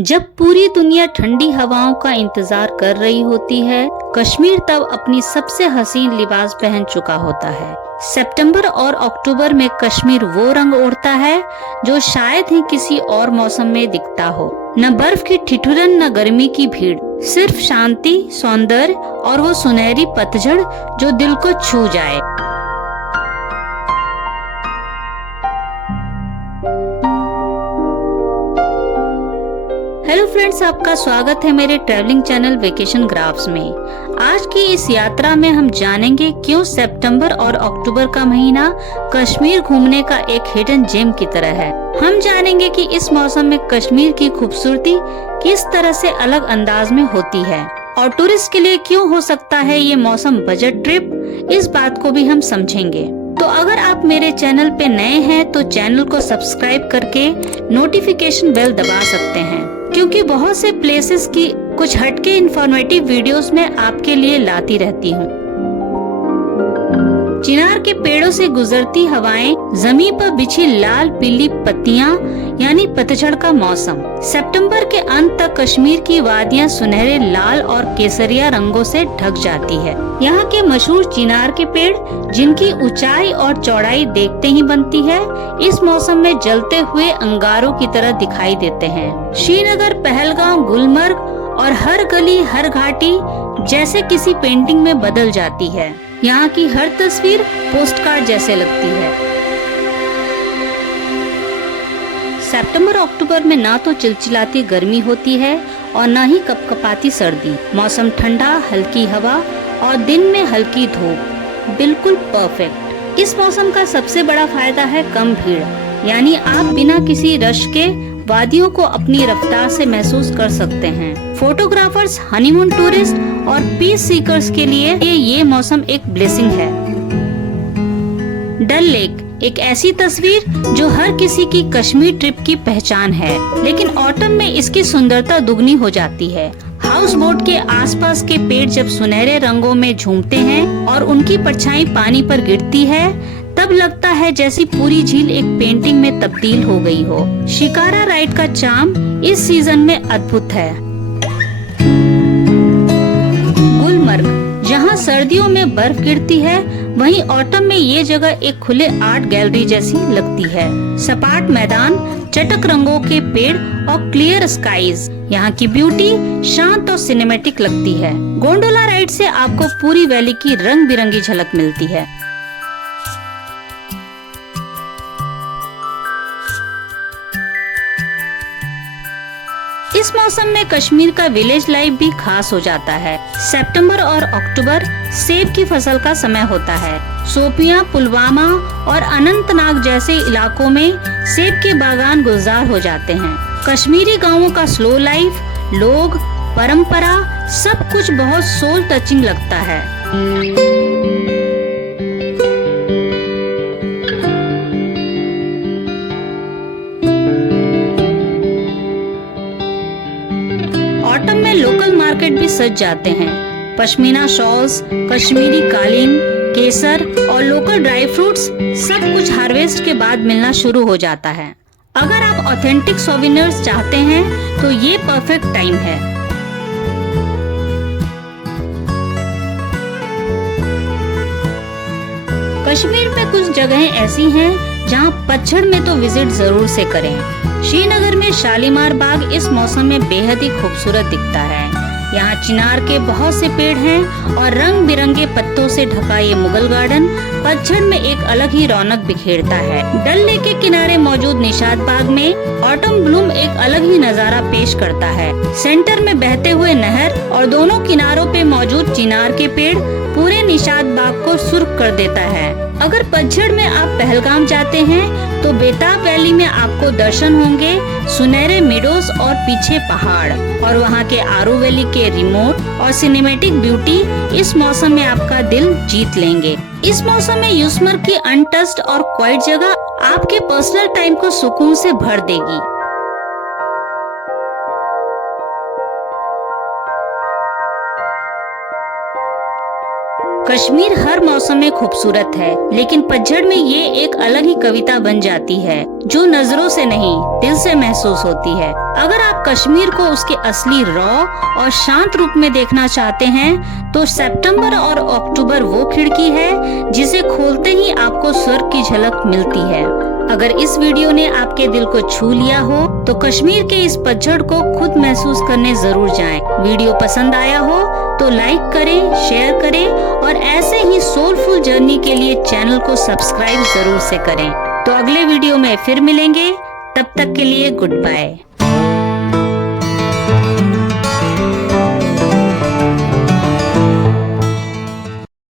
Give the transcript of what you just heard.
जब पूरी दुनिया ठंडी हवाओं का इंतजार कर रही होती है, कश्मीर तब अपनी सबसे हसीन लिबास पहन चुका होता है। सितंबर और अक्टूबर में कश्मीर वो रंग ओढ़ता है जो शायद ही किसी और मौसम में दिखता हो। न बर्फ की ठिठुरन, न गर्मी की भीड़, सिर्फ शांति, सौंदर्य और वो सुनहरी पतझड़ जो दिल को छू जाए। हेलो फ्रेंड्स, आपका स्वागत है मेरे ट्रैवलिंग चैनल वेकेशन ग्राफ्स में। आज की इस यात्रा में हम जानेंगे क्यों सितंबर और अक्टूबर का महीना कश्मीर घूमने का एक हिडन जेम की तरह है। हम जानेंगे कि इस मौसम में कश्मीर की खूबसूरती किस तरह से अलग अंदाज में होती है और टूरिस्ट के लिए क्यों हो सकता है ये मौसम बजट ट्रिप। इस बात को भी हम समझेंगे। तो अगर आप मेरे चैनल पे नए हैं तो चैनल को सब्सक्राइब करके नोटिफिकेशन बेल दबा सकते हैं, क्योंकि बहुत से प्लेसेस की कुछ हटके इंफॉर्मेटिव वीडियोस मैं आपके लिए लाती रहती हूँ। चिनार के पेड़ों से गुजरती हवाएं, जमीन पर बिछी लाल पीली पत्तियां, यानी पतझड़ का मौसम। सितंबर के अंत तक कश्मीर की वादियां सुनहरे लाल और केसरिया रंगों से ढक जाती है। यहाँ के मशहूर चिनार के पेड़, जिनकी ऊंचाई और चौड़ाई देखते ही बनती है, इस मौसम में जलते हुए अंगारों की तरह दिखाई देते हैं। श्रीनगर, पहलगाम, गुलमर्ग और हर गली हर घाटी जैसे किसी पेंटिंग में बदल जाती है। यहाँ की हर तस्वीर पोस्टकार्ड जैसे लगती है। सितंबर अक्टूबर में ना तो चिलचिलाती गर्मी होती है और ना ही कपकपाती सर्दी। मौसम ठंडा, हल्की हवा और दिन में हल्की धूप, बिल्कुल परफेक्ट। इस मौसम का सबसे बड़ा फायदा है कम भीड़, यानी आप बिना किसी रश के वादियों को अपनी रफ्तार से महसूस कर सकते हैं। फोटोग्राफर्स, हनीमून टूरिस्ट और पीस सीकर्स के लिए ये मौसम एक ब्लेसिंग है। डल लेक, एक ऐसी तस्वीर जो हर किसी की कश्मीर ट्रिप की पहचान है, लेकिन ऑटम में इसकी सुंदरता दुगनी हो जाती है। हाउस बोट के आसपास के पेड़ जब सुनहरे रंगों में झूमते हैं और उनकी परछाई पानी पर गिरती है, तब लगता है जैसी पूरी झील एक पेंटिंग में तब्दील हो गई हो। शिकारा राइड का चार्म इस सीजन में अद्भुत है। गुलमर्ग, जहाँ सर्दियों में बर्फ गिरती है, वहीं ऑटम में ये जगह एक खुले आर्ट गैलरी जैसी लगती है। सपाट मैदान, चटक रंगों के पेड़ और क्लियर स्काईज यहाँ की ब्यूटी शांत और सिनेमैटिक लगती है। गोंडोला राइड से आपको पूरी वैली की रंग बिरंगी झलक मिलती है। इस मौसम में कश्मीर का विलेज लाइफ भी खास हो जाता है। सितंबर और अक्टूबर सेब की फसल का समय होता है। शोपियां, पुलवामा और अनंतनाग जैसे इलाकों में सेब के बागान गुलजार हो जाते हैं। कश्मीरी गांवों का स्लो लाइफ, लोग, परंपरा, सब कुछ बहुत सोल टचिंग लगता है। ऑटम में लोकल मार्केट भी सज जाते हैं। पश्मीना शॉल्स, कश्मीरी कालीन, केसर और लोकल ड्राई फ्रूट्स, सब कुछ हार्वेस्ट के बाद मिलना शुरू हो जाता है। अगर आप ऑथेंटिक सोवेनिर्स चाहते हैं तो ये परफेक्ट टाइम है। कश्मीर में कुछ जगहें ऐसी हैं जहां पतझड़ में तो विजिट जरूर से करें। श्रीनगर में शालीमार बाग इस मौसम में बेहद ही खूबसूरत दिखता है। यहाँ चिनार के बहुत से पेड़ हैं और रंग बिरंगे पत्तों से ढका ये मुगल गार्डन पतझड़ में एक अलग ही रौनक बिखेरता है। डल लेक के किनारे मौजूद निशात बाग में ऑटम ब्लूम एक अलग ही नजारा पेश करता है। सेंटर में बहते हुए नहर और दोनों किनारों पे मौजूद चिनार के पेड़ पूरे निशात बाग को सुर्ख कर देता है। अगर पतझड़ में आप पहलगाम जाते हैं तो बेताब वैली में आपको दर्शन होंगे सुनहरे मेडोस और पीछे पहाड़, और वहाँ के आरू वैली के रिमोट और सिनेमैटिक ब्यूटी इस मौसम में आपका दिल जीत लेंगे। इस मौसम में यूसमर्ग की अनटच्ड और क्वाइट जगह आपके पर्सनल टाइम को सुकून से भर देगी। कश्मीर हर मौसम में खूबसूरत है, लेकिन पतझड़ में ये एक अलग ही कविता बन जाती है जो नजरों से नहीं दिल से महसूस होती है। अगर आप कश्मीर को उसके असली रॉ और शांत रूप में देखना चाहते हैं तो सितंबर और अक्टूबर वो खिड़की है जिसे खोलते ही आपको स्वर्ग की झलक मिलती है। अगर इस वीडियो ने आपके दिल को छू लिया हो तो कश्मीर के इस पतझड़ को खुद महसूस करने जरूर जाएं। वीडियो पसंद आया हो तो लाइक करें, शेयर करें और ऐसे ही सोलफुल जर्नी के लिए चैनल को सब्सक्राइब जरूर से करें। तो अगले वीडियो में फिर मिलेंगे, तब तक के लिए गुड बाय।